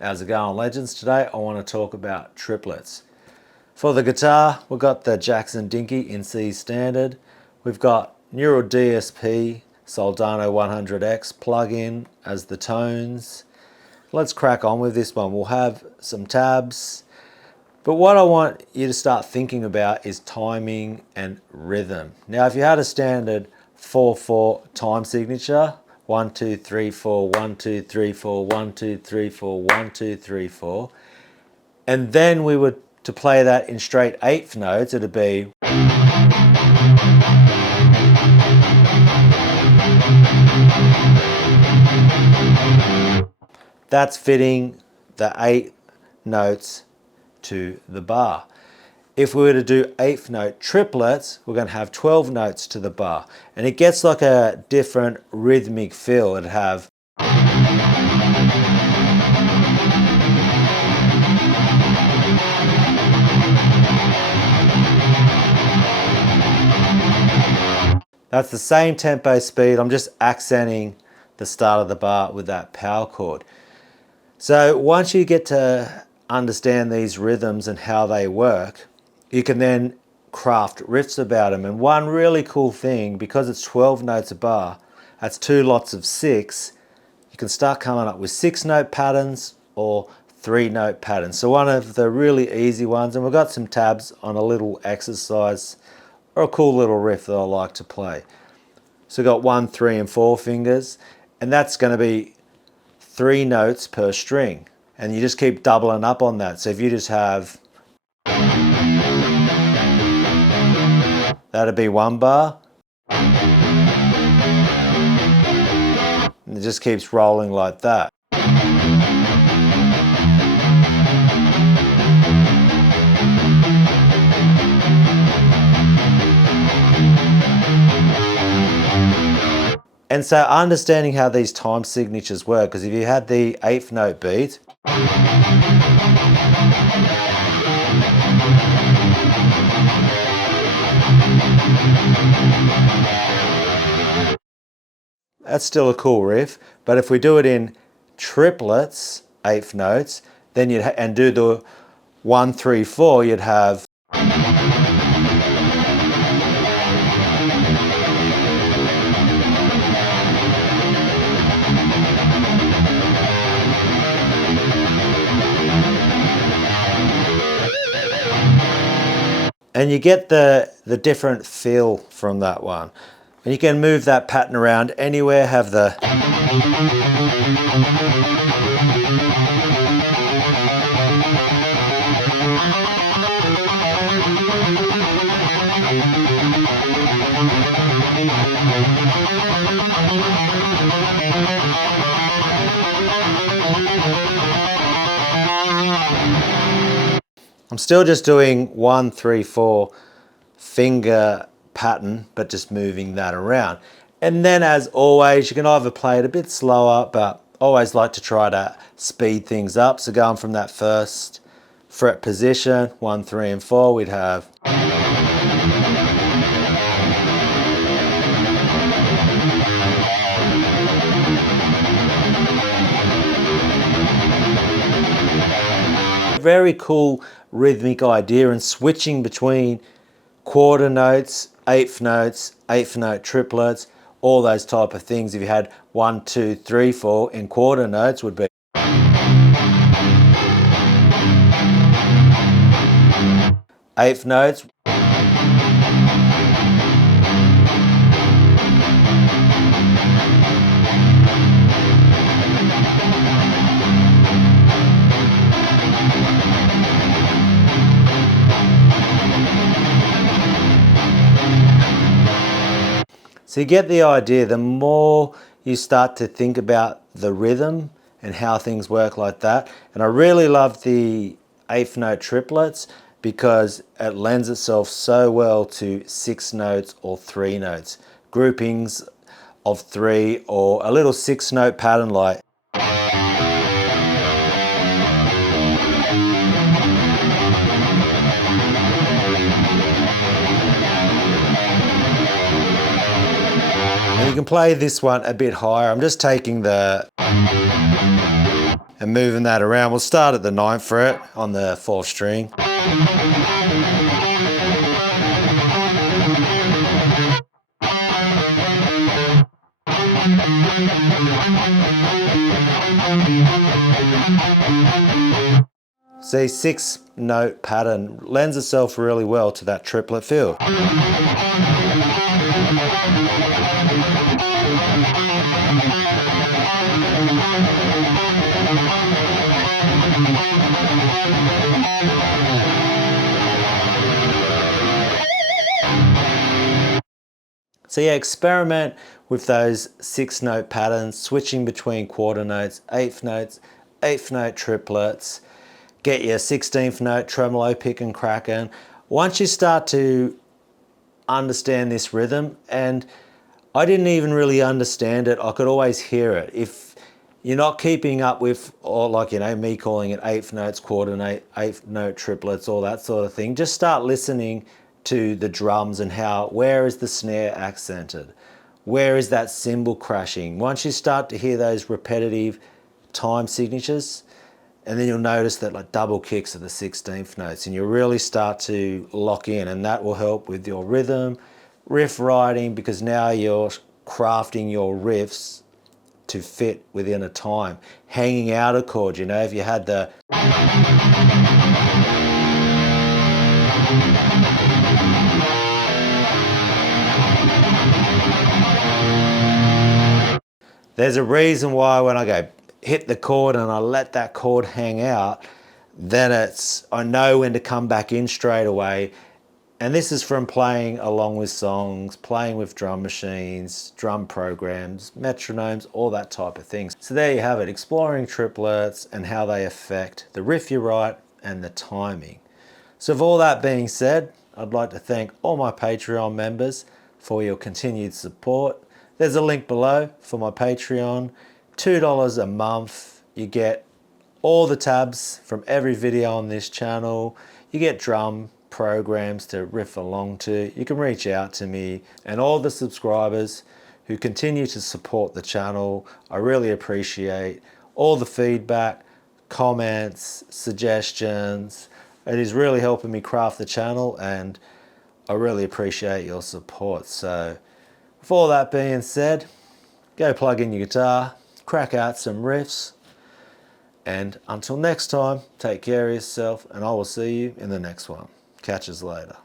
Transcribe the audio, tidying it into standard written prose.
How's it going, legends? Today I want to talk about triplets. For the guitar, we've got the Jackson Dinky in C standard. We've got Neural DSP Soldano 100X plug-in as the tones. Let's crack on with this one. We'll have some tabs. But what I want you to start thinking about is timing and rhythm. Now, if you had a standard 4/4 time signature, 1 2 3 4 1 2 3 4 1 2 3 4 1 2 3 4, and then we were to play that in straight eighth notes, it'd be that's fitting the 8 notes to the bar. If we were to do eighth note triplets, we're going to have 12 notes to the bar, and it gets like a different rhythmic feel. It'd have that's the same tempo speed. I'm just accenting the start of the bar with that power chord. So once you get to understand these rhythms and how they work, you can then craft riffs about them. And one really cool thing, because it's 12 notes a bar, that's 2 lots of 6, you can start coming up with 6-note patterns or 3-note patterns. So one of the really easy ones, and we've got some tabs on a little exercise or a cool little riff that I like to play. So we've got 1, 3, and 4 fingers, and that's going to be 3 notes per string. And you just keep doubling up on that. So if you just have, that'd be 1 bar. And it just keeps rolling like that. And so understanding how these time signatures work, because if you had the 8th note beat, that's still a cool riff. But if we do it in triplets, 8th notes, then you'd and do the 1 3 4, you'd have and you get the different feel from that one. And you can move that pattern around anywhere, have the I'm still just doing 1 3 4 finger pattern, but just moving that around. And then, as always, you can either play it a bit slower, but always like to try to speed things up. So going from that first fret position, 1 3 and 4, we'd have very cool rhythmic idea, and switching between quarter notes, eighth note triplets, all those type of things. If you had 1 2 3 4 in quarter notes, would be eighth notes. So you get the idea. The more you start to think about the rhythm and how things work like that. And I really love the 8th note triplets because it lends itself so well to 6 notes or 3 notes. Groupings of 3 or a little 6-note pattern like and you can play this one a bit higher. I'm just taking the and moving that around. We'll start at the 9th fret on the 4th string. See, 6-note pattern lends itself really well to that triplet feel. So yeah, experiment with those 6-note patterns, switching between quarter notes, 8th note triplets, get your 16th note tremolo picking cracking. Once you start to understand this rhythm, and I didn't even really understand it, I could always hear it. If you're not keeping up with, or like, you know, me calling it 8th notes, quarter note, 8th note triplets, all that sort of thing, just start listening to the drums and how, where is the snare accented? Where is that cymbal crashing? Once you start to hear those repetitive time signatures, and then you'll notice that like double kicks are the 16th notes, and you'll really start to lock in, and that will help with your rhythm, riff writing, because now you're crafting your riffs to fit within a time. Hanging out a chord, you know, if you had the there's a reason why when I go hit the chord and I let that chord hang out, then I know when to come back in straight away. And this is from playing along with songs, playing with drum machines, drum programs, metronomes, all that type of thing. So there you have it, exploring triplets and how they affect the riff you write and the timing. So with all that being said, I'd like to thank all my Patreon members for your continued support. There's a link below for my Patreon. $2 a month. You get all the tabs from every video on this channel. You get drum programs to riff along to. You can reach out to me, and all the subscribers who continue to support the channel. I really appreciate all the feedback, comments, suggestions. It is really helping me craft the channel, and I really appreciate your support. So with all that being said, go plug in your guitar, crack out some riffs, and until next time, take care of yourself, and I will see you in the next one. Catch us later.